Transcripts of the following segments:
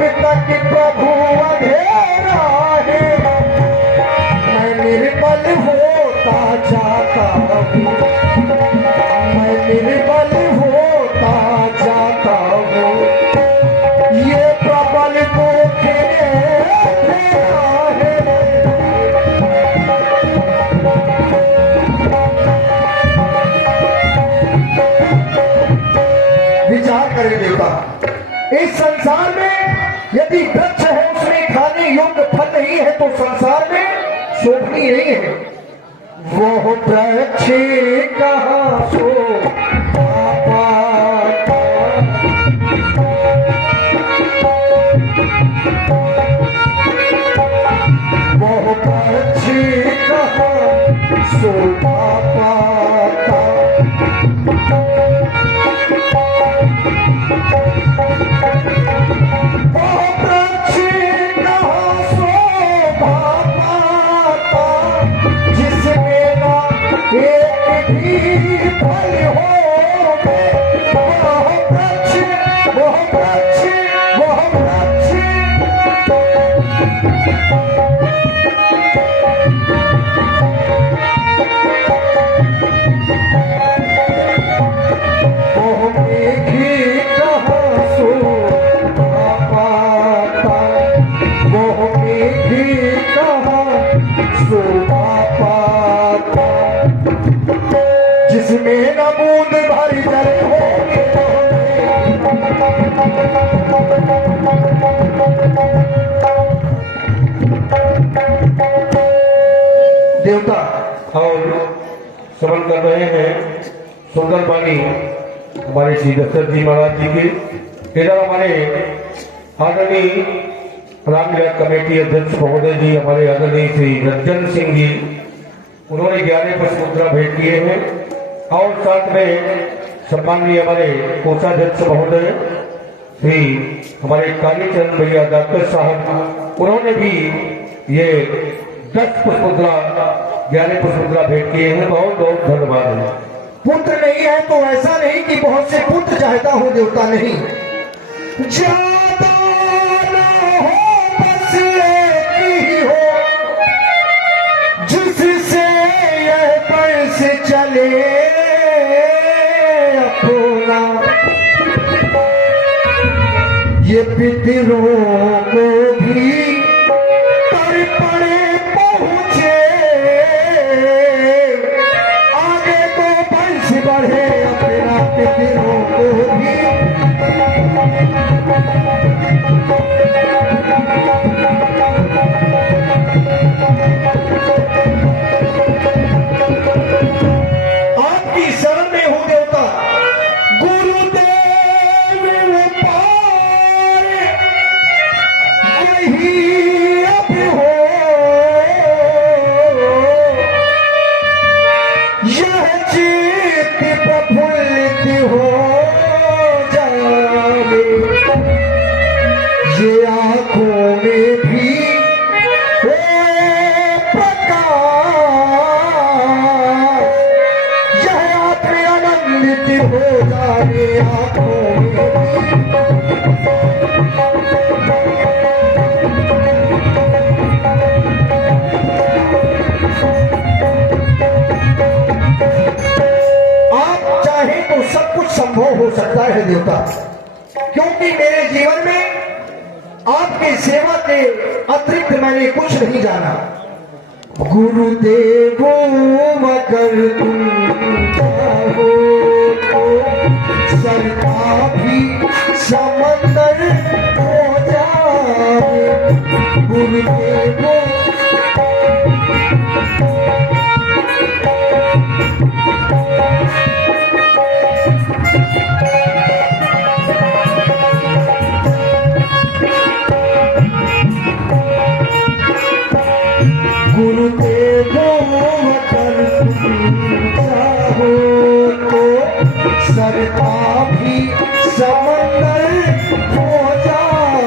तक प्रभु अंधेरा है, मैं निर्बल होता जाता हूँ, मैं निर्बल होता जाता हूँ। ये प्रबल को विचार करें देवता, इस संसार में यदि वृक्ष है उसमें खाने योग्य फल नहीं है तो संसार में शोभनीय नहीं है। वो वृक्ष कहाँ शोभा पाता, वो वृक्ष कहाँ शोभा पाता। जिसमें न बूंद भरी जले हो देवता और श्रवण कर रहे हैं सुंदर बानी हमारे श्री दशरथ जी महाराज जी के। इधर हमारे आदरणीय रामलीला कमेटी अध्यक्ष महोदय जी, हमारे आदरणीय श्री रंजन सिंह जी, उन्होंने 11 पुष्प मुद्रा भेंट किए हैं। और साथ में सम्माननीय हमारे कोषाध्यक्ष महोदय श्री हमारे कालीचरण भैया डॉक्टर साहब, उन्होंने भी ये 10 पुष्प मुद्रा 11 पुष्प मुद्रा भेंट किए हैं। बहुत बहुत धन्यवाद है। पुत्र नहीं है तो ऐसा नहीं कि बहुत से पुत्र चाहता हूँ देवता, नहीं, ज्यादा ना हो बस एक ही हो जिससे यह बरस चले अपना, ये पितरों को भी तर पड़े पहुंचे, आगे को बंश बढ़े अपना, पितरों को भी आपकी शरण में हूं देवता। गुरुदेव पार वही अब हो, यह चित्त प्रफुल्लित हो जाए, ये आंखों में भी प्रकाश, यह आत्म आनंदित हो जाए आंखों में आप चाहे तो सब कुछ संभव हो सकता है देवता, क्योंकि मेरे जीवन में आपकी सेवा के अतिरिक्त मैंने कुछ नहीं जाना। गुरुदेव मगर तुम चाहो तो सरका भी समंदर हो जाए, गुरुदेव गुरुदेव मगर तुम चाहो तो सरका भी समंदर हो जाए,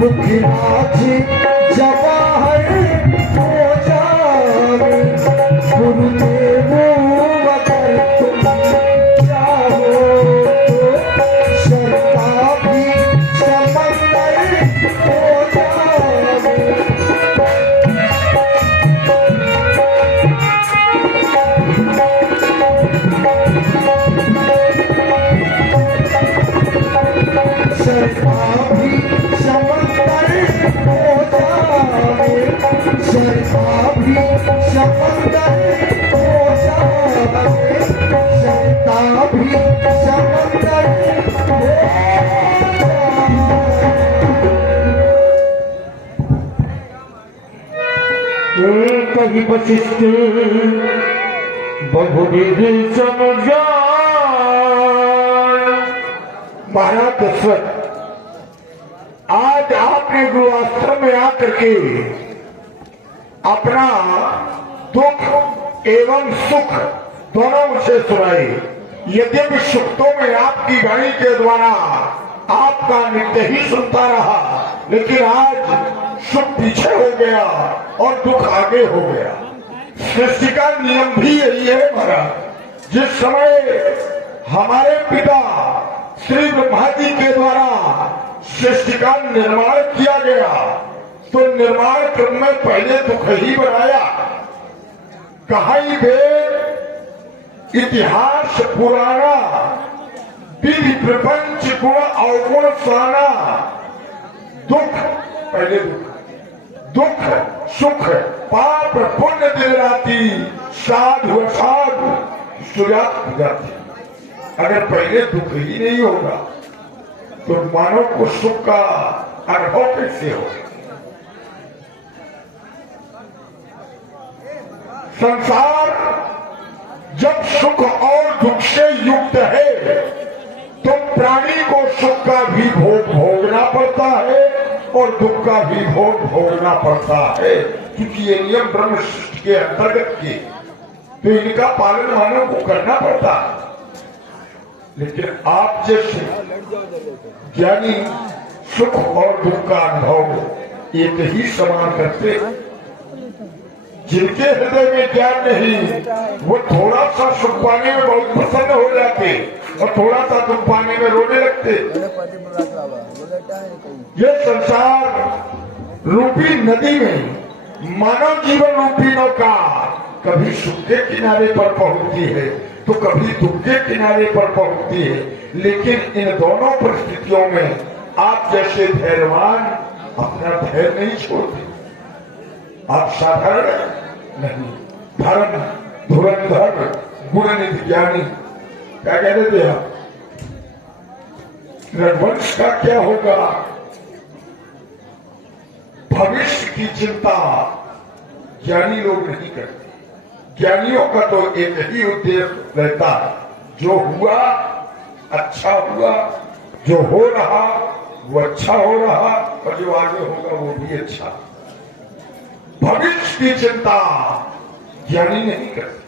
मुखराज जवाहर हो जावे गुरुदेव अगर तुम चाहो शर्ता भी समंदर हो जावे शर्ता भी समंदर हो जावे शर्ता भी समंदर हो जावे शर्ता भी समंदर हो जावे कहीं वशिष्ठ बहुविधि समझा। महाराज दशरथ, आज आपने गुरुआश्रम में आकर के अपना दुख एवं सुख दोनों मुझसे सुनाए। यद्यपि सुखों में आपकी वाणी के द्वारा आपका नित्य ही सुनता रहा, लेकिन आज सुख पीछे हो गया और दुख आगे हो गया। सृष्टि का नियम भी यही है महाराज। जिस समय हमारे पिता श्री ब्रह्मा जी के द्वारा सृष्टि का निर्माण किया गया, तो निर्माण क्रम में पहले दुख ही बनाया। कहानी वेद इतिहास पुराना विधि प्रपंच गुण अवगुण साना। दुख पहले दुख सुख पाप पुण्य दिन राती साधु असाधु सुजात जाती। अगर पहले दुख ही नहीं होगा तो मानव को सुख का अनुभव कैसे होगा। संसार जब सुख और दुख से युक्त है तो प्राणी को सुख का भी भोग भोगना पड़ता है और दुख का भी भोग भोगना पड़ता है, क्योंकि ये नियम ब्रह्म सृष्टि के अंतर्गत के, तो इनका पालन मानव को करना पड़ता है। लेकिन आप जैसे ज्ञानी सुख और दुख का अनुभव एक ही समान करते। जिनके हृदय में ज्ञान नहीं, वो थोड़ा सा सुख पाने में बहुत प्रसन्न हो जाते और थोड़ा सा दुख पाने में रोने लगते। ये संसार रूपी नदी में मानव जीवन रूपी नौका कभी सुख के किनारे पर पहुंचती है तो कभी दुख के किनारे पर पहुंचती है। लेकिन इन दोनों परिस्थितियों में आप जैसे धैर्यवान अपना धैर्य नहीं छोड़ते। आप साधारण नहीं, धर्म धुरंधर गुणनिधि ज्ञानी। क्या कहते थे आप? रघुवंश का क्या होगा, भविष्य की चिंता ज्ञानी लोग नहीं करते। ज्ञानियों का तो एक ही उद्देश्य रहता है, जो हुआ अच्छा हुआ, जो हो रहा वो अच्छा हो रहा और जो आगे होगा वो भी अच्छा। भविष्य की चिंता ज्ञानी नहीं करते,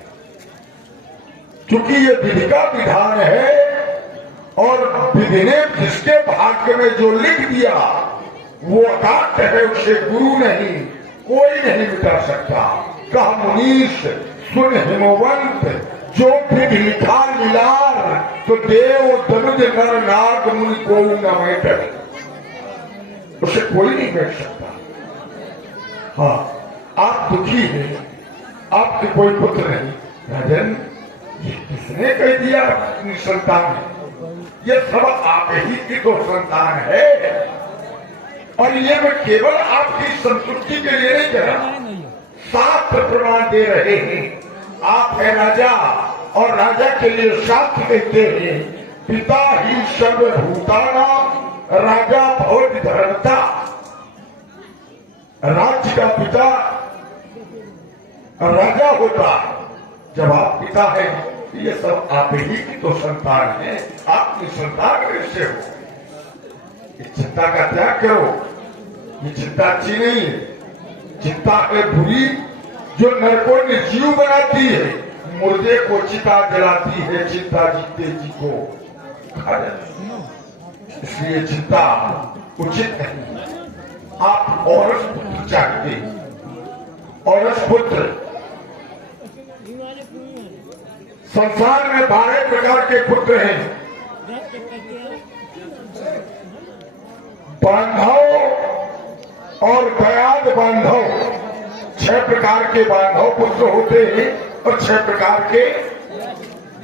क्योंकि ये विधि का विधान है और विधि ने जिसके भाग्य में जो लिख दिया वो अकाट है, उसे गुरु नहीं कोई नहीं मिटा सकता। कह मुनीष सुन हिमवंत, जो विधि लिखा मिलार, तो देव धनुज नर नाग मुनि को न बैठे, उसे कोई नहीं बैठ सकता। हाँ, आप दुखी हैं, आपके कोई पुत्र नहीं। राजन, ये किसने कह दिया अपनी संतान है? ये सब आप ही की तो संतान है, और ये मैं केवल आपकी संतुष्टि के लिए नहीं कह रहा, शास्त्र प्रमाण दे रहे हैं। आप है राजा और राजा के लिए शास्त्र कहते हैं पिता ही सर्वभूताना राजा भोज धर्मता। राज्य का पिता राजा होता। जब आप पिता हैं, ये सब आप ही की तो संतान है, आपकी संतान कैसे हो? इस चिंता का त्याग करो। ये चिंता अच्छी नहीं है। चिंता है बुरी, जो नर को निर्जीव बनाती है, मुर्दे को चिता जलाती है, चिंता जीते जी को खा जाती है। इसलिए चिंता उचित नहीं। आप औरस पुत्र चाहिए। औरस पुत्र संसार में 12 प्रकार के पुत्र हैं। बांधव और दयाद बांधव, 6 प्रकार के बांधव पुत्र होते हैं और 6 प्रकार के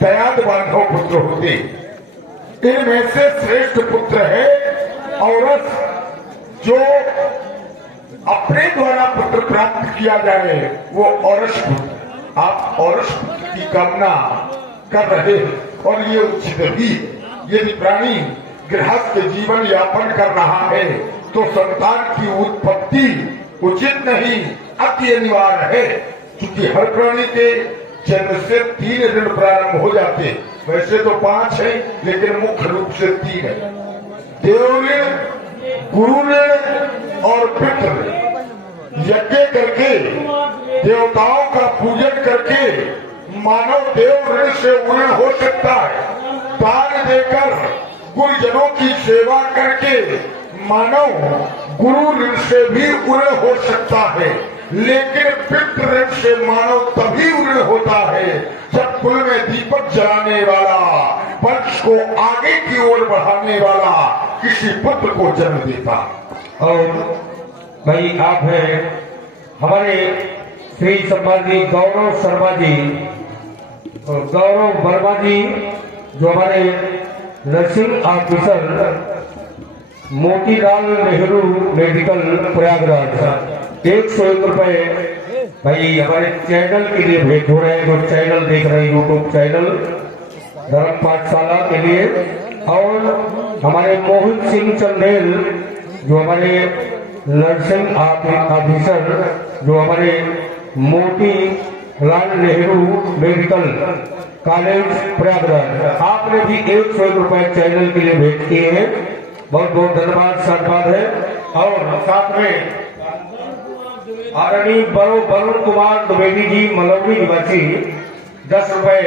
दयाद बांधव पुत्र होते हैं। इनमें से श्रेष्ठ पुत्र है औरस, जो अपने द्वारा पुत्र प्राप्त किया जाए वो औरस पुत्र। आप औरस पुत्र की कामना कर रहे हैं और ये उचित भी है। यदि प्राणी गृहस्थ जीवन यापन कर रहा है तो संतान की उत्पत्ति उचित नहीं, अति अनिवार्य है। क्योंकि हर प्राणी के जन्म से 3 ऋण प्रारंभ हो जाते हैं। वैसे तो 5 है लेकिन मुख्य रूप से 3 है। देव ऋण, गुरु ऋण और पितृ ऋण। यज्ञ करके देवताओं का पूजन करके मानव देव ऋण से ऋण हो सकता है। दान देकर गुरुजनों की सेवा करके मानव गुरु ऋण से भी ऋण हो सकता है। लेकिन पितृ ऋण से मानव तभी ऋण होता है जब कुल में दीपक जलाने वाला, वंश को आगे की ओर बढ़ाने वाला किसी पुत्र को जन्म देता। और भाई आप हैं हमारे श्री सम्माननीय गौरव शर्मा जी और गौरव वर्मा जी, जो हमारे nursing officer Motilal Nehru medical Prayagraj, 101 रुपए भाई हमारे चैनल के लिए भेंट हो रहे हैं। जो चैनल देख रहे हैं यूट्यूब चैनल धर्म पाठशाला के लिए। और हमारे मोहित सिंह चंदेल, जो हमारे नर्सिंग ऑफिसर, जो हमारे मोतीलाल नेहरू मेडिकल कॉलेज प्रयागराज, आपने भी 101 रुपए चैनल के लिए भेंट किए हैं। बहुत बहुत धन्यवाद, साधुवाद है। और साथ में आदरणीय वरुण कुमार द्विवेदी जी मलौनी निवासी 10 रुपए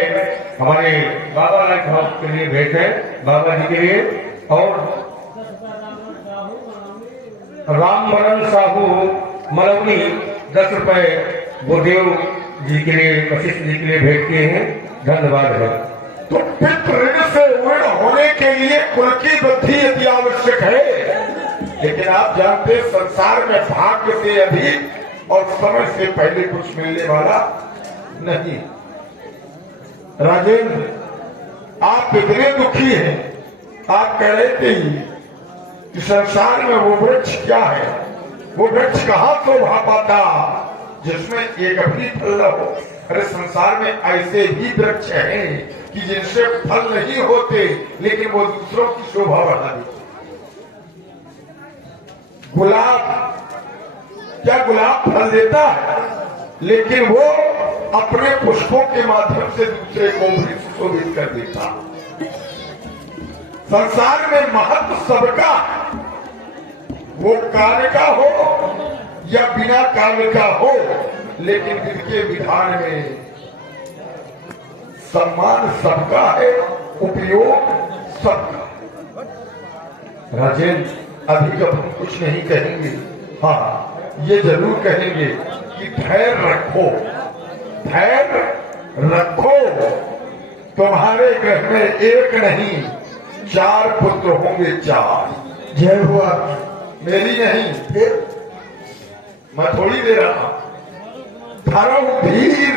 हमारे बाबा लाइट हाउस के लिए भेंट है, बाबा जी के लिए। और रामवरण साहू मलौनी 10 रुपए गुरुदेव जी के लिए, वशिष्ठ जी के लिए भेंट किए हैं। धन्यवाद है। तो पितृ ऋण से ऋण होने के लिए कुल की वृद्धि अति आवश्यक है। लेकिन आप जानते संसार में भाग्य से अधिक और समय से पहले कुछ मिलने वाला नहीं। राजेंद्र, आप इतने दुखी हैं, आप कह रहे थे कि संसार में वो वृक्ष क्या है, वो वृक्ष कहाँ शोभा पाता जिसमें एक भी फल न हो। अरे संसार में ऐसे भी वृक्ष हैं कि जिनसे फल नहीं होते लेकिन वो दूसरों की शोभा बढ़ा देते। गुलाब, क्या गुलाब फल देता है, लेकिन वो अपने पुष्पों के माध्यम से दूसरे को भी सुशोभित कर देता। संसार में महत्व सबका, वो कार्य का हो या बिना कार्य का हो, लेकिन इनके विधान में सम्मान सबका है, उपयोग सबका। राजेंद्र, अभी जब हम कुछ नहीं कहेंगे, हाँ ये जरूर कहेंगे कि धैर्य रखो, धैर्य रखो। तुम्हारे घर में एक नहीं 4 पुत्र होंगे, 4। जय हुआ मेरी नहीं, फिर मैं थोड़ी दे रहा। धर्म धीर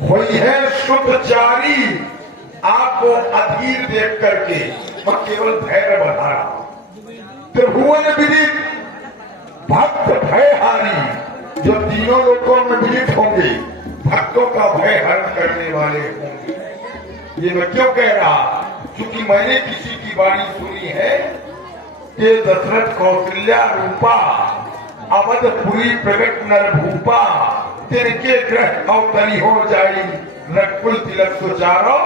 हुई है शुद्धचारी, आपको अधीर देख करके मैं केवल धैर्य बढ़ा रहा हूं। त्रिभुवन विदित भक्त भयहारी, जो तीनों लोगों में विदित होंगे, भक्तों का भय हरण करने वाले होंगे। ये मैं क्यों कह रहा, क्योंकि मैंने किसी की वाणी सुनी है कि दशरथ कौशल्या रूपा अवधपुरी प्रगट नर भूपा, तिनके ग्रह अवतरी हो जाई रकुल तिलक सुचारो।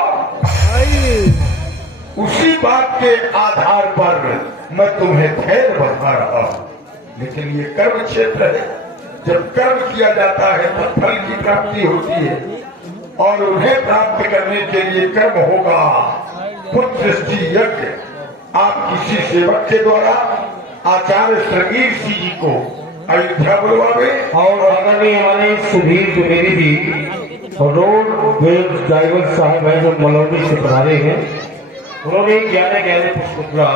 उसी बात के आधार पर मैं तुम्हें धैर्य बढ़ा रहा हूं। लेकिन ये कर्म क्षेत्र है, जब कर्म किया जाता है तब फल की प्राप्ति होती है, और उन्हें प्राप्त करने के लिए कर्म होगा। पुत्र सृष्टि यज्ञ आप किसी सेवक के द्वारा आचार्य संगीत सिंह जी को अयोध्या बुलवावे। और आदरणीय हमारे Sudhir Dwivedi ji road web driver साहब हैं जो मलौनी से पधारे हैं। उन्होंने 11 पुष्पगुच्छा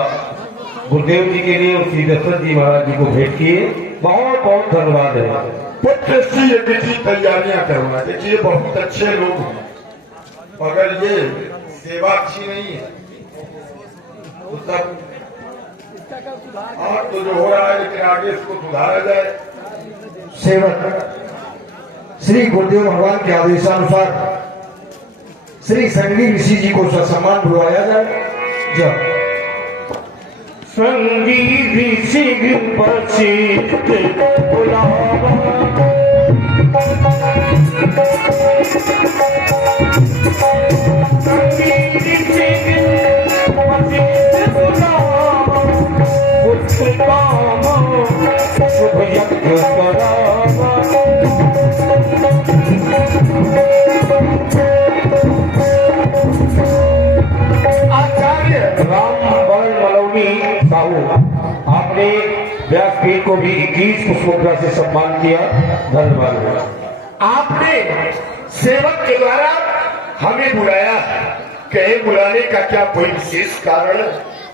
गुरुदेव जी के लिए और श्री दशरथ जी महाराज जी को भेंट किए। बहुत बहुत धन्यवाद है। पुत्र सी यज्ञ की तैयारियां करना। देखिए बहुत अच्छे लोग हैं, अगर ये सेवा अच्छी नहीं है तो सब और तो जो हो रहा है, लेकिन आगे इसको सुधारा जाए। सेवक श्री गुरुदेव भगवान के आदेशानुसार श्री संगी ऋषि जी को ससम्मान बुलवाया जाए। जब संगी ऋषि पचित बुलावा संगी ऋषि पचित बुलावा पुत्र काम शुभ यज्ञ करावा। आचार्य रामबल मलौनी साहू, आपने व्यासपीठ को भी 21 पुष्पगुच्छा से सम्मान किया। धन्यवाद। आपने सेवक के द्वारा हमें बुलाया, कहे बुलाने का क्या कोई विशेष कारण है?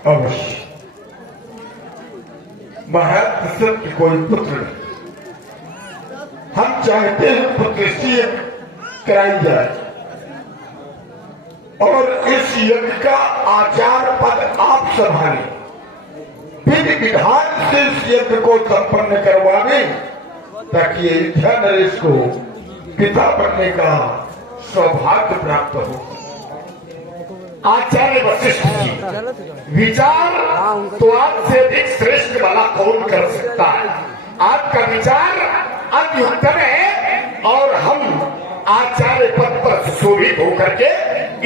अवश्य महाराज की कोई पुत्र नहीं। हम चाहते हैं पुत्र से कराई जाए और इस यज्ञ का आचार पद आप संभालें, विधि विधान से इस यज्ञ को संपन्न करवावे ताकि अयोध्या नरेश को पिता बनने का सौभाग्य प्राप्त हो। आचार्य वशिष्ठ जी, विचार तो आपसे अधिक श्रेष्ठ वाला कौन कर सकता है? आपका विचार अति उत्तम है और हम आचार्य पद पर सुशोभित होकर के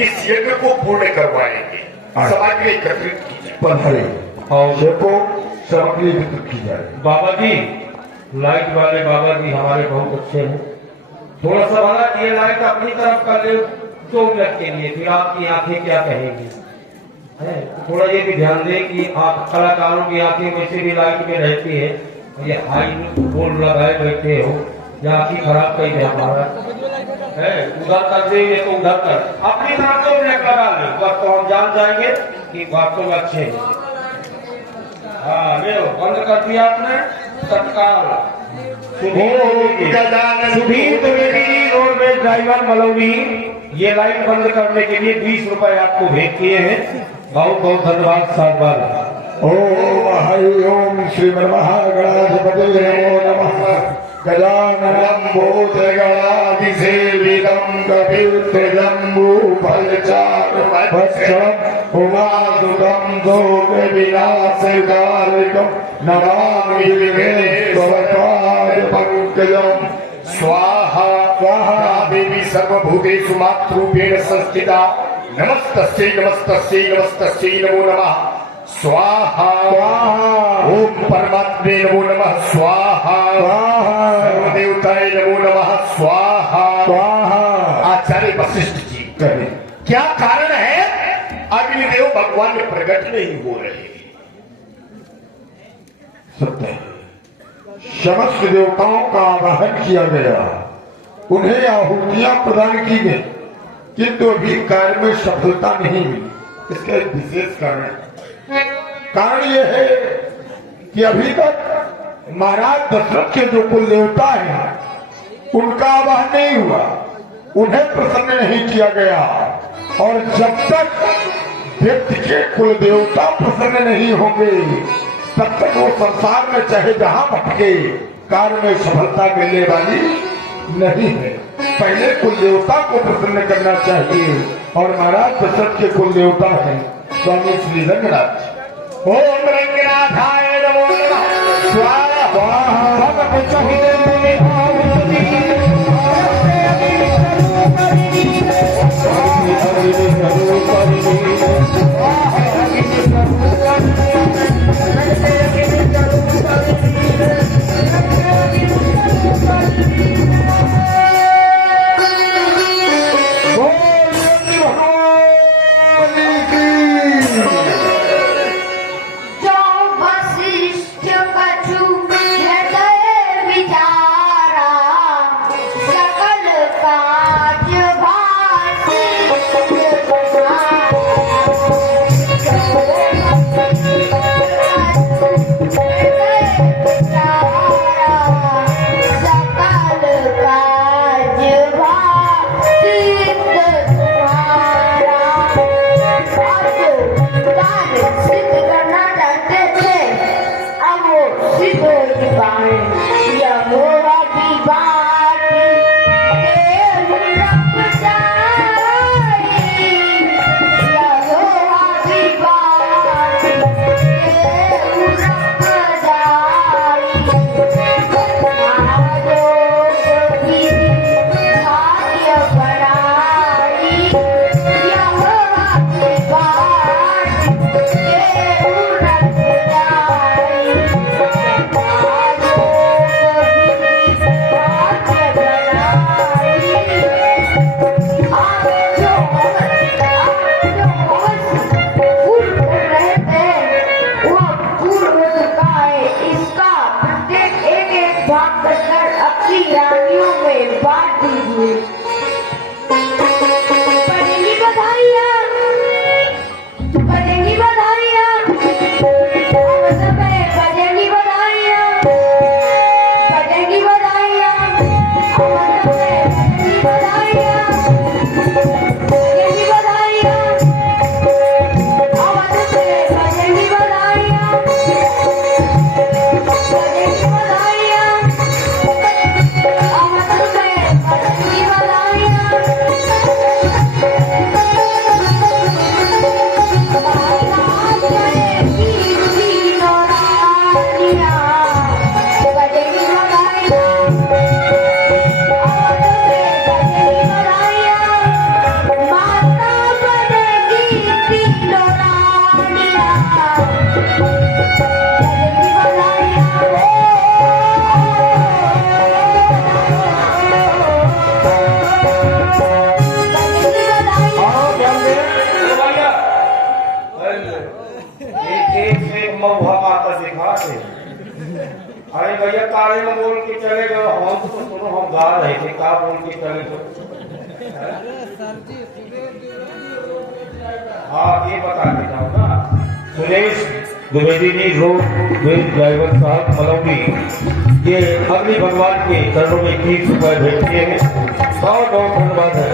इस यज्ञ को पूर्ण करवाएंगे। सामग्री एकत्रित की जाए, पधारे और देखो सामग्री एकत्रित की जाए। बाबा जी, लाइट वाले बाबा जी हमारे बहुत अच्छे हैं। थोड़ा सा भला ये लाइट अपनी तरफ कर ले 2 मिनट के लिए, फिर आपकी आंखें क्या कहेंगी? है थोड़ा ये भी ध्यान दें कि आप कलाकारों की आंखें वैसे भी लाइट में रहती है। ये हाई बोल लगाए बैठे हो या आंखें खराब कहीं है हमारा है, उधर कर दे ये तो उधर कर, अपनी तरफ 2 मिनट लगा ले, बस तो हम जान जाएंगे कि बातों में अच्छे हैं। हाँ ले बंद कर दिया आपने तत्काल। सुधीर द्विवेदी जी रोड में ड्राइवर मलौनी ये लाइट बंद करने के लिए 20 रुपए आपको भेंट किए हैं। बहुत बहुत धन्यवाद। साधुवाद। ओम श्रीमन्महागणाधिपते नमो नमः। गजाननं भूतगणाधिसेवितं कपित्थजम्बूफलचारुभक्षणम् उमासुतं शोकविनाशकारिकं नमामि विघ्नेश्वरपादपङ्कजम्। स्वाहा स्वाहा देवी सर्वभूतेषु मातृरूपेण संस्थिता। नमस्तस्यै नमस्तस्यै नमस्तस्यै नमो नमः। स्वाहा ओम परमात्मे नमो नमः। स्वाहा सर्वदेवताय नमो नमः। स्वाहा आचार्य वशिष्ठ जी, क्या कारण है अग्निदेव भगवान प्रकट नहीं हो रहे? सत्य है, समस्त देवताओं का आवाहन किया गया, उन्हें आहुतियां प्रदान की गई, किंतु अभी कार्य में सफलता नहीं मिली। इसका एक विशेष कारण यह है कि अभी तक महाराज दशरथ के जो कुल देवता हैं उनका आवाहन नहीं हुआ, उन्हें प्रसन्न नहीं किया गया। और जब तक व्यक्ति के कुल देवता प्रसन्न नहीं होंगे तब तक वो संसार में चाहे जहां भटके कार्य में सफलता मिलने वाली नहीं है। पहले कुल देवता को प्रसन्न करना चाहिए और महाराज दशरथ के कुल देवता हैं स्वामी श्री रंगनाथ। ओम रंगनाथाय नमो नमः। स्वाहा भगवत चाहिए पाए यहोवा की बात केहू रब जाई यहोवा की बात केहू रब जाई आजो कभी भाग्य बनाई यहोवा की बात केहू रब जाई आजो कभी भाग्य बनाई इसका प्रत्येक एक भाग कर अपनी रानियों में बांट दीजिए। बजेंगी बधाइयाँ बजेंगी बधाइयाँ बजेंगी बधाइयाँ बजेंगी बधाइयाँ बजेंगी बधाइयाँ बजेंगी बधाइयाँ आवाज़ से बजेंगी बधाइयाँ बजेंगी बधाइयाँ आवाज़ से बजेंगी बधाइयाँ अरे भैया तारे में बोल के चले गए हम तो सुनो हम गा रहे थे का बोल के चले गए हाँ ये बता के जाओ ना सुरेश द्विवेदी जी रोड ड्राइवर साहब मलौडी ये अग्नि भगवान के चरणों में 20 रुपए भेज दिए हैं बहुत बहुत धन्यवाद है।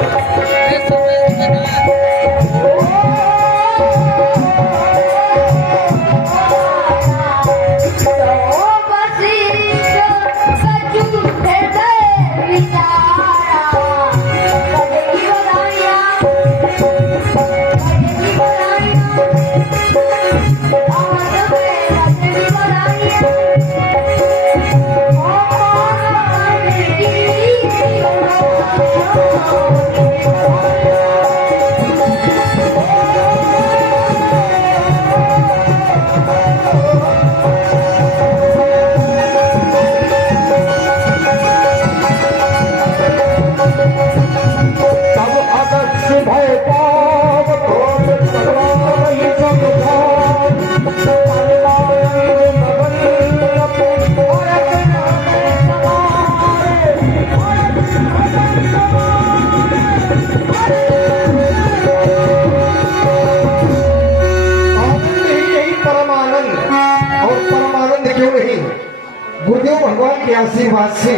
गुरुदेव भगवान के आशीर्वाद से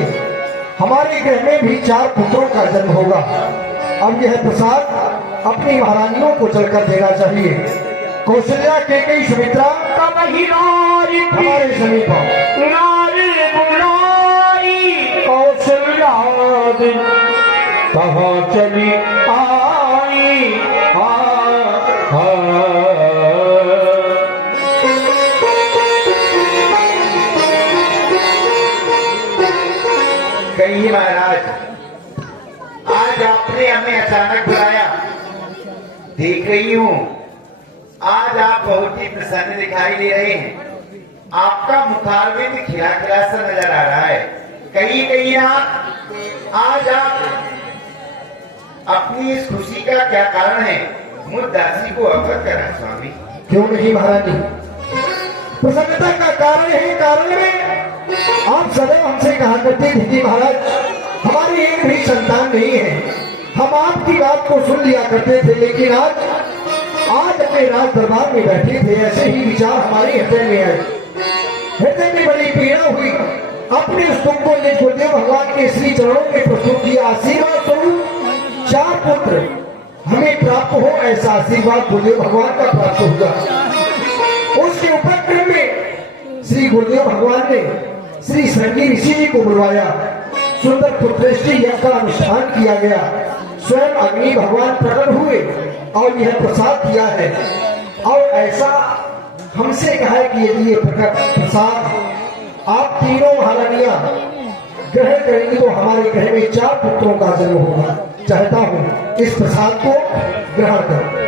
हमारे घर में भी 4 पुत्रों का जन्म होगा। अब यह प्रसाद अपनी महारानियों को चलकर देना चाहिए। कौशल्या कैकेयी सुमित्रा हमारे समीप कौशल्या कहाँ चली आई कहिए महाराज, आज आपने हमें अचानक बुलाया। देख रही हूँ आज आप बहुत ही प्रसन्न दिखाई दे रहे हैं। आपका मुखारविंद खिला खिला सा नजर आ रहा है। कहीं आज आप अपनी इस खुशी का क्या कारण है मुझदासी को अवगत करा स्वामी। क्यों नहीं महारानी, प्रसन्नता का कारण है। कारण में आप सदैव हमसे कहा करते थे कि महाराज हमारी एक भी संतान नहीं है। हम आपकी बात को सुन लिया करते थे, लेकिन आज अपने राज दरबार में बैठे थे, ऐसे ही विचार हमारे हृदय में आए। हृदय में बड़ी पीड़ा हुई। अपने उस तुमको ने गुरुदेव भगवान के श्री चरणों में प्रस्तुत किया। आशीर्वाद स्वरूप 4 पुत्र हमें प्राप्त हो, ऐसा आशीर्वाद गुरुदेव भगवान का प्राप्त होगा। उसके उपक्रम में श्री गुरुदेव भगवान ने श्री श्रृंगी ऋषि जी को बुलवाया, सुंदर पुत्रेष्टि यज्ञ का अनुष्ठान किया गया, स्वयं अग्नि भगवान प्रकट हुए और यह प्रसाद दिया है। और ऐसा हमसे कहा है कि यदि ये प्रसाद आप तीनों महारानियां ग्रहण करेंगी तो हमारे घर में 4 पुत्रों का जन्म होगा। चाहता हूँ इस प्रसाद को ग्रहण करो।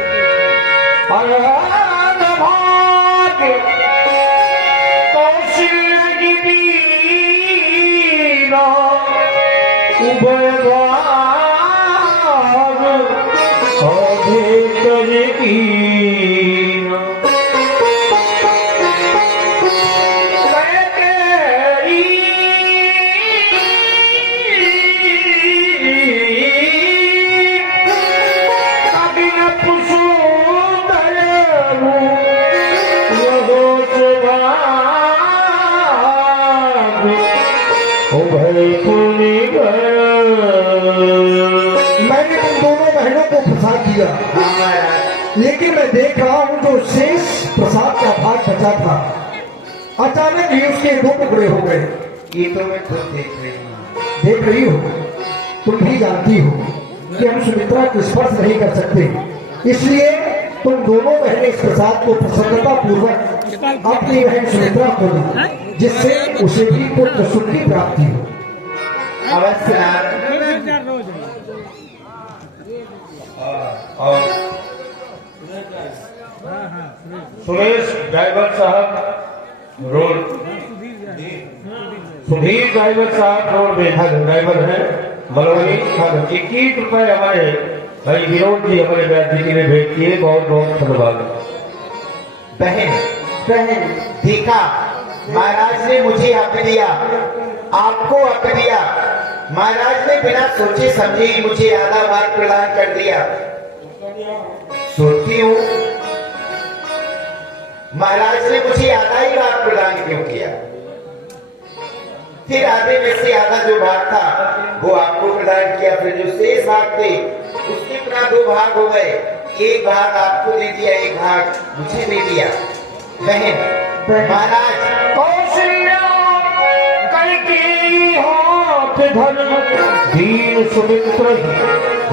मैंने तुम दोनों बहनों को प्रसाद दिया, लेकिन मैं देख रहा हूँ जो शेष प्रसाद का भाग बचा था, अचानक ही उसके 2 टुकड़े हो गए। ये तो मैं खुद देख रही हूँ। देख रही हो, तुम भी जानती हो कि हम सुमित्रा को स्पर्श नहीं कर सकते, इसलिए तुम दोनों बहनें इस प्रसाद को प्रसन्नता पूर्वक अपनी बहन सुमित्रा को दो, जिससे उसे भी पुत्र सुख की प्राप्ति हो। अवश्य और सुरेश ड्राइवर साहब रोड, सुधीर ड्राइवर साहब रोड में ड्राइवर है मलवनी, 21 रुपए हमारे भाई विनोद जी हमारे व्यास जी के लिए भेज किए, बहुत बहुत धन्यवाद। बहन देखा, महाराज ने मुझे हक दिया, आपको हक दिया। महाराज ने बिना सोचे समझे ही मुझे आधा भाग प्रदान कर दिया। सोचती हूँ महाराज ने मुझे आधा ही भाग प्रदान क्यों किया? फिर आधे में से आधा जो भाग था वो आपको प्रदान किया, फिर जो शेष भाग थे उसके पुनः 2 भाग हो गए, एक भाग आपको दे दिया, एक भाग मुझे दे दिया। बहन महाराज धन दीन सुमित्र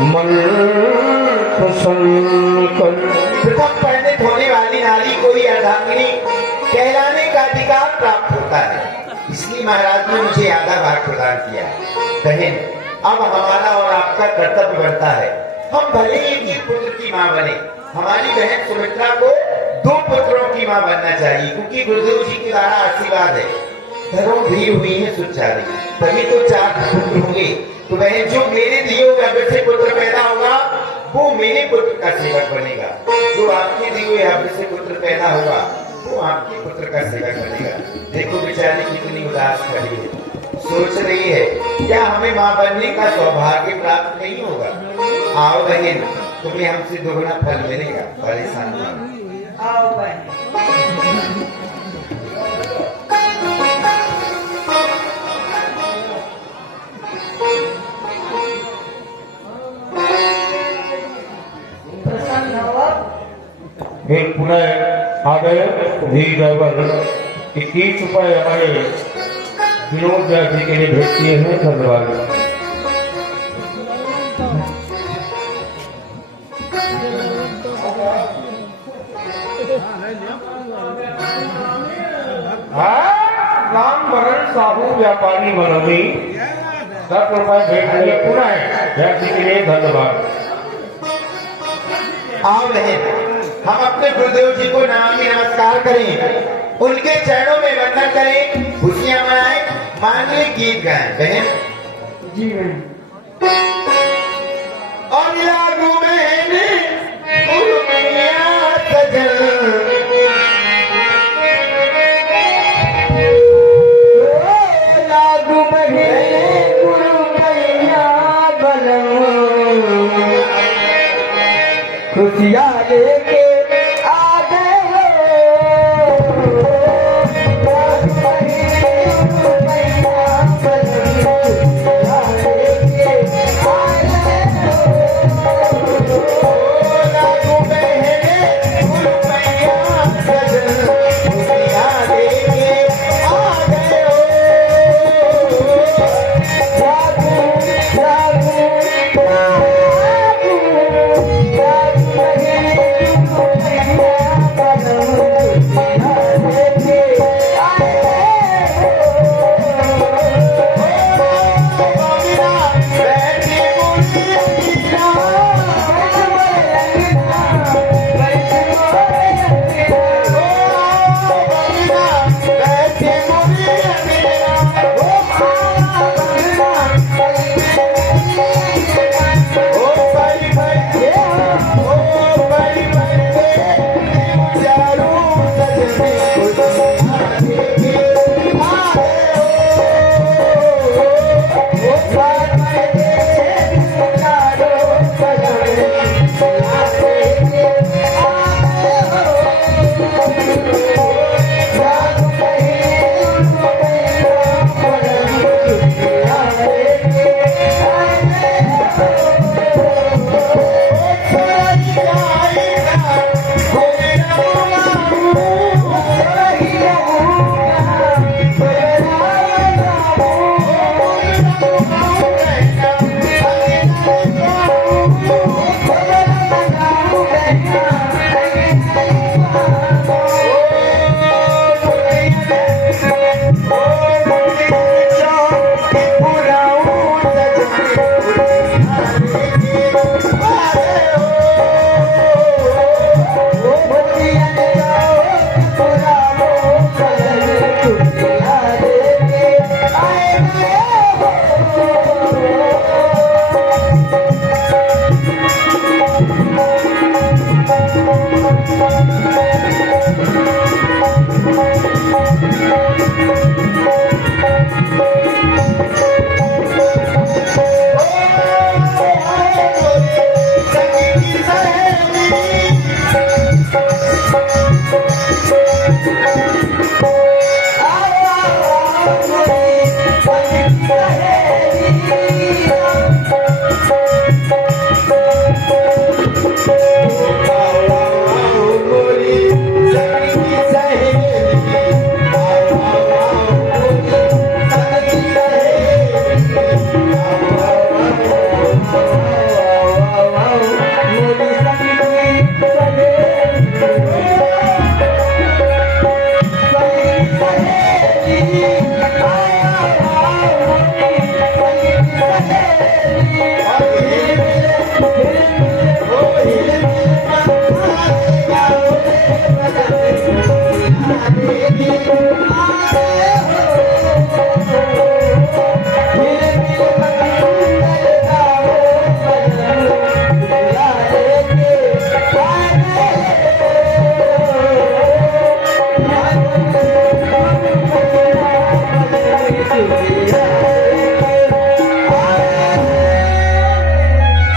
मन प्रसन्न कर। प्रथम परिणित होने वाली नारी को ही अर्धांगिनी कहलाने का अधिकार प्राप्त होता है, इसलिए महाराज ने मुझे आधा भाग प्रदान किया। बहन अब हमारा और आपका कर्तव्य बनता है, हम भले ही 1 पुत्र की माँ बने, हमारी बहन सुमित्रा को 2 पुत्रों की माँ बनना चाहिए, क्योंकि गुरुदेव जी के द्वारा आशीर्वाद है, धर्म भी हुई है सुचारी, तभी तो 4 पुत्र होंगे। तो बहन जो मेरे दिए हुए अव्य से पुत्र पैदा होगा वो मेरे पुत्र का सेवक बनेगा, जो आपके दिए हुए अव्य से पुत्र पैदा होगा वो आपके पुत्र का सेवक बनेगा। देखो बेचारी कितनी उदास खड़ी है, सोच रही है क्या हमें माँ बनने का सौभाग्य प्राप्त नहीं होगा। आओ बहन, तुम्हें हमसे 2 गुना फल मिलेगा, परेशान मत। आओ बहन। फिर पुनः आ गए सुधीर ड्राइवर, 21 रुपए हमारे विनोद व्यास जी के लिए भेज किए हैं, धन्यवाद। राम वरण साहू व्यापारी मनोनी 10 रुपए भेज किए पुनः व्यास जी के लिए, धन्यवाद। आओ बहन, हम अपने गुरुदेव जी को नामी नमस्कार करें, उनके चरणों में वंदन करें, खुशियां मनाएं, मांगलिक गीत गाएं। बहन जी बहन। और लागू बहन गुरु मैया सजन, लागू बहन गुरु मैया बलम, खुशियाँ लेके आ गए हो, लागू बहन गुरु मैया बलम, खुशियाँ लेके आ गए हो, लागू बहन गुरु मैया सजन, खुशियां लेके आ गए हो।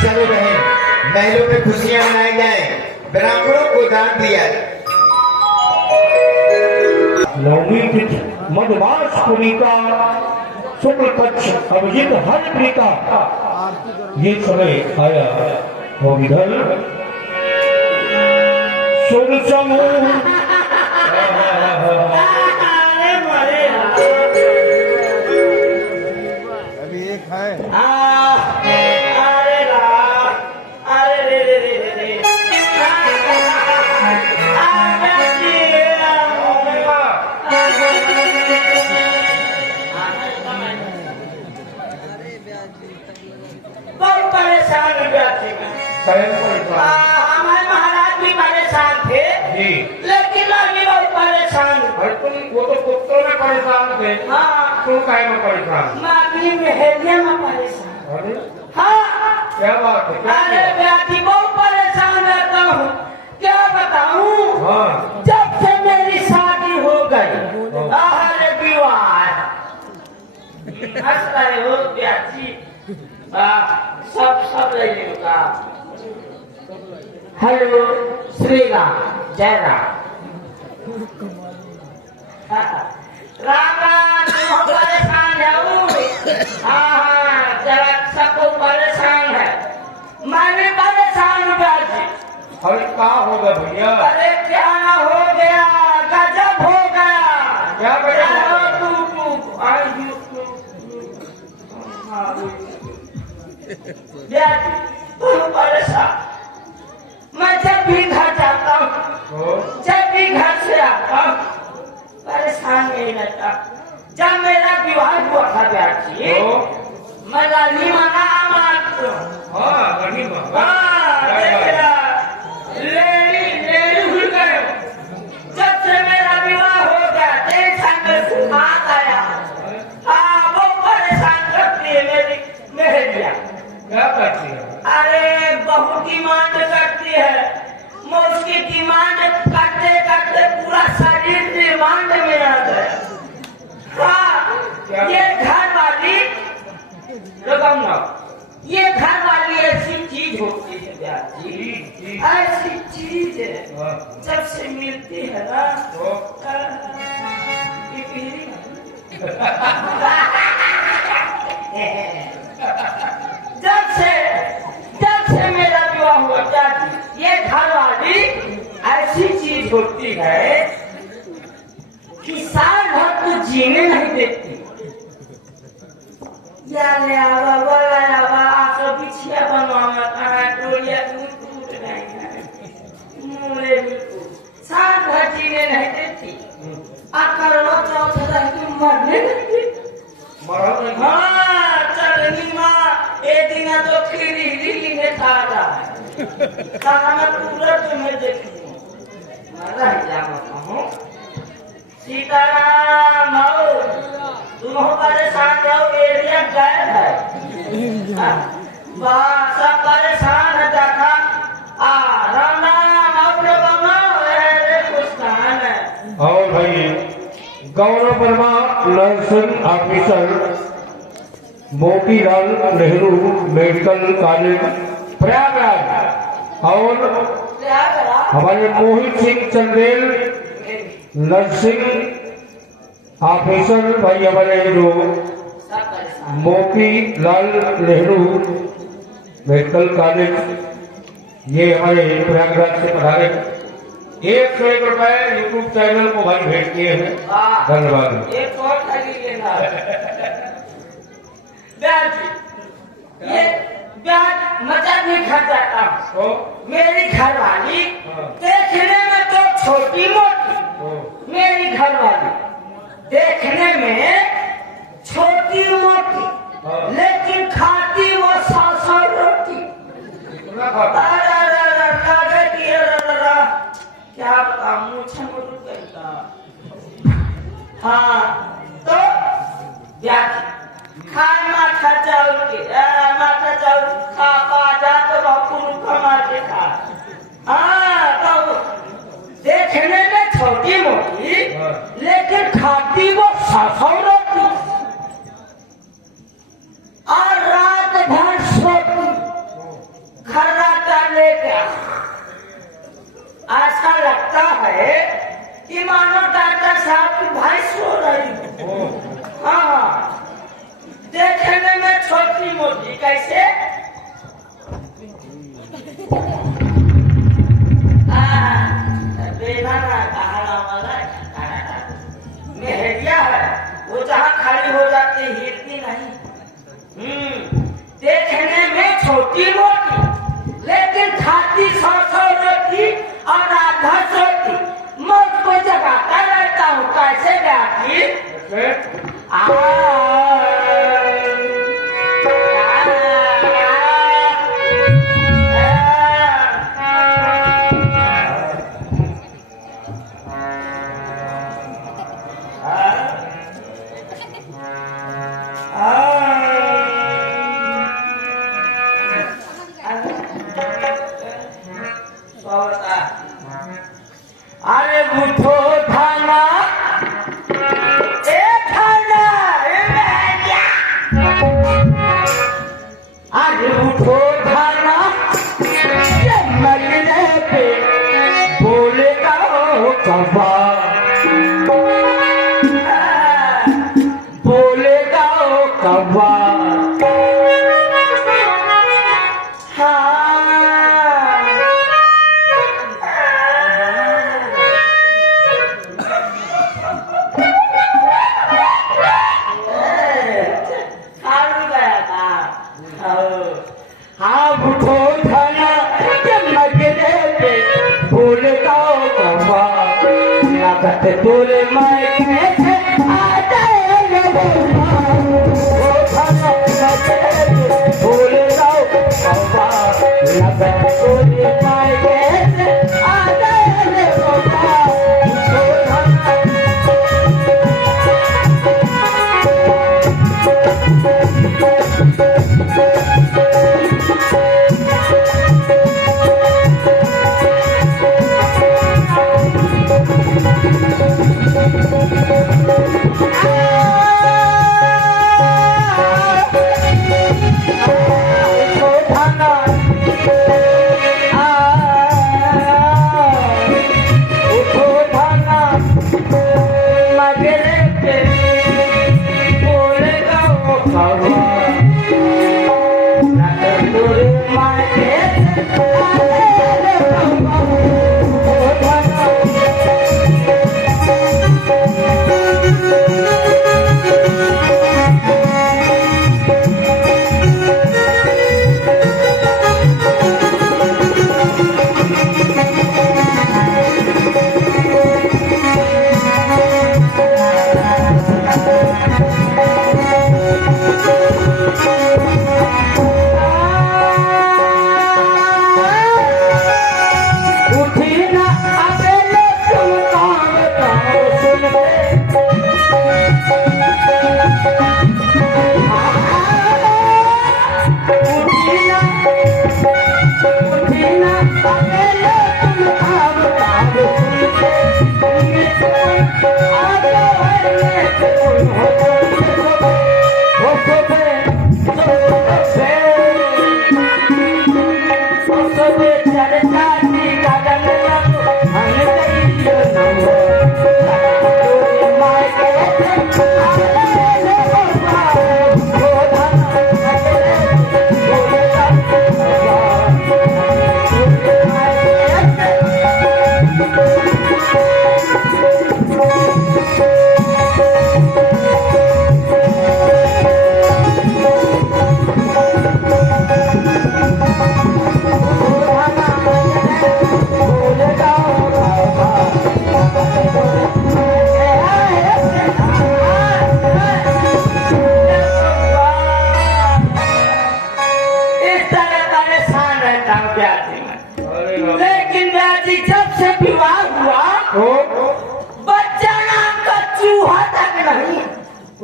चलो बहन, महलों में खुशियां मनाई जाए, ब्राह्मणों को दान दिया जाए। नवमी तिथि मधुमास पुनिका शुक्ल पक्ष अभिजित हर प्रीता ये समय आया और इधर शुभ समूह बहुत परेशान हो जाते हमारे महाराज भी परेशान थे जी लेकिन मैं भी बहुत परेशान हूँ। अरे तुम वो तो कुत्तों में परेशान थे हाँ तुम काय में परेशान मैं भी मेहरिया में परेशान। अरे हाँ क्या बात है क्या अरे व्याधि बहुत परेशान रहता हूँ, क्या बताऊँ। हाँ जब से मेरी शादी हो गई अरे विवाह हंस रहे हो व्याधि सब लेने का। हेलो श्री राम जय राम राम राम तुम परेशान है। हाँ जरा सबको परेशान है, मैं भी परेशान हूँ बाजी। अरे क्या होगा भैया अरे क्या ना हो गया, गजब हो गया। क्या गजब हो गया? तुम परेशान, मैं जब भी घर जाता हूँ जब भी घर से आता हूँ परेशान नहीं रहता। जब मेरा विवाह हुआ था ब्याजी मैं लाली माना मानता हूँ। हाँ गरीब लेडी भूल गए। जब से मेरा विवाह हो गया टेंशन में सुहाग आया। हाँ वो परेशान करती है मेरी मेहरिया। क्या करती है अरे बहुत डिमांड करती है, मैं उसकी डिमांड करते करते पूरा शरीर डिमांड में आ गया। हाँ ये घर वाली ये घर वाली ऐसी चीज होती है ब्याजी, ऐसी चीज है जब से मिलती है ना जब से मेरा विवाह हुआ ब्याजी ये घर वाली ऐसी चीज होती है कि साल भर तो जीने नहीं देती। या ले आवा वाला आवा आसो बिछिया बनवावा कहाँ टोलिया टूट गई है मूले बिल्कुल साल भर जीने नहीं देती। आकर लो चौथ की मरने नहीं देती। हाँ चलनी माँ ए दिन तो खीरी में था रहा है कहाँ मैं पूरा तुम्हें देखती हूँ मैं जाना हूँ। सीताराम आओ तुम हो परेशान जाओ एरिया गायब है। सब परेशान है देखा राम राम आओ मुस्कान है। और भाई Gaurav Verma nursing officer Motilal Nehru medical college Prayagraj और हमारे मोहित सिंह चंदेल नर्सिंग ऑफिसर भाई हमारे जो सब परेशान। मोतीलाल नेहरू मेडिकल कॉलेज, ये हमारे प्रयागराज से पधारे 101 रुपए यूट्यूब चैनल को भाई भेंट किए हैं। वाह। धन्यवाद। एक और खरीद लेना। ब्याज, ये ब्याज मजा नहीं खा जाता। तो मेरी घरवाली देखने में तो छोटी मोटी, मेरी घरवाली देखने में छोटी मोटी, लेकिन खाती वो 100 रोटी। इतना खाता क्या बताऊं, मुझे मुझे कहता। हाँ तो ब्याज खाए माथा चाउल के, माथा चाउल खा पा जा तो बापू कमा के खा। हाँ तो देखने में छोटी मोटी, लेकिन खाती वो 100 रोटी और रात भर सोती खर्राटा लेके। ऐसा लगता है कि मानो डॉक्टर साहब की भाई सो रही हो। हाँ देखने में छोटी मोटी कैसे, मेहरिया है वो, जहाँ खड़ी हो जाती हिलती नहीं। देखने में छोटी मोटी, लेकिन खाती 100 रोटी और आधा सोती। मैं उसको जगाता रहता हूँ, कैसे जाती अरे उठो थाना, थाना, अरे उठो थाना, ये मरने पे बोलेगा कौवा, बोलेगा कौवा। हाँ उठो थाना, मगने पे बोलेगा कौवा, लागत तोरे मायके से आ जाएगा बोलेगा कौवा, लागत तोरे मायके से आ जाएगा।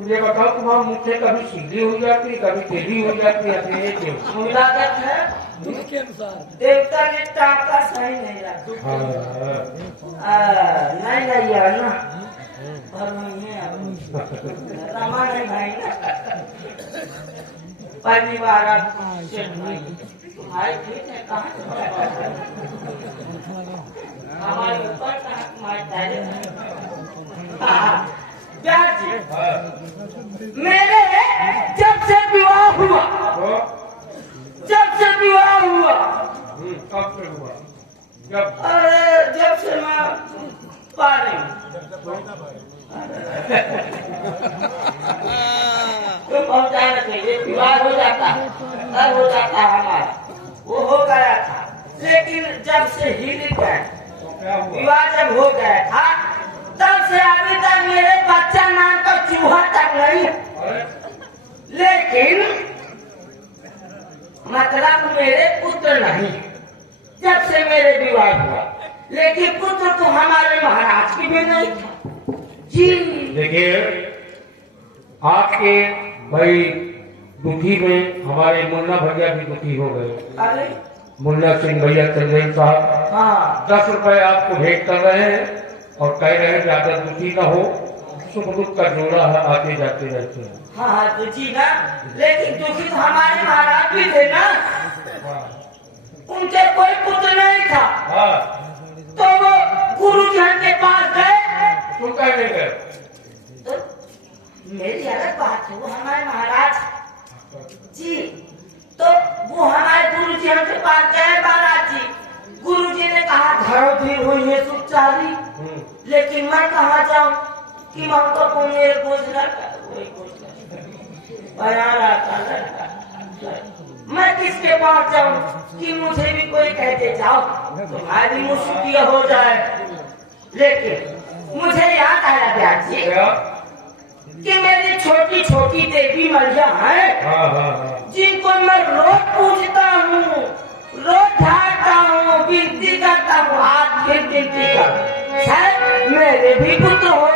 ये बताओ तुम्हारा मुझसे कभी सीधी हो जाती कभी टेढ़ी हो जाती है ये क्यों? लागत है देवता ने टाका सही नहीं रखा। नहीं नहीं यार ना पर नहीं है रमा नहीं भाई ना पहली बार आप भाई ठीक है कहाँ हमारे ऊपर कहाँ तुम्हारे मेरे जब से विवाह हुआ कब से हुआ? जब अरे जब से मैं पाले तुम पहुंचाना चाहिए विवाह हो जाता तब हो जाता हमारा वो हो गया था लेकिन जब से हिल गए क्या हुआ? विवाह जब हो गया था तब से अभी तक मेरे बच्चा नाम का चूहा तक नहीं है। अरे लेकिन मतलब मेरे पुत्र नहीं जब से मेरे विवाह हुआ लेकिन पुत्र तो हमारे महाराज की भी नहीं था जी। देखिए आपके भाई दुखी में हमारे मुन्ना भैया भी दुखी हो गए। अरे मुन्ना सिंह भैया चंदेल साहब हाँ 10 रुपए आपको भेंट कर रहे हैं और कह रहे हैं ज्यादा दुखी न हो सुख दुख का जोड़ा है आते जाते रहते हैं। हाँ तो जी ना लेकिन दुखी तो हमारे महाराज भी थे ना उनके कोई पुत्र नहीं था हाँ तो वो गुरु जी के पास गए तुम कह नहीं गए? तो मेरी अलग बात है वो हमारे महाराज जी तो वो हमारे गुरु जी के पास गए महाराज जी गुरु जी ने कहा धरोधीर हुई है सुख चाली लेकिन मैं कहाँ जाऊँ कि मैं तो पुण्य घोषणा मैं किसके पास जाऊँ कि मुझे भी कोई कहते जाओ तुम्हारी मुश्किल हो जाए। लेकिन मुझे याद आया ब्याज जी क्या? कि मेरी छोटी छोटी देवी मैया है हाँ हाँ हाँ जिनको मैं रोज पूछता हूँ रोज झाड़ता हूँ विनती करता हूँ आज फिर विनती कर शायद मेरे भी पुत्र हो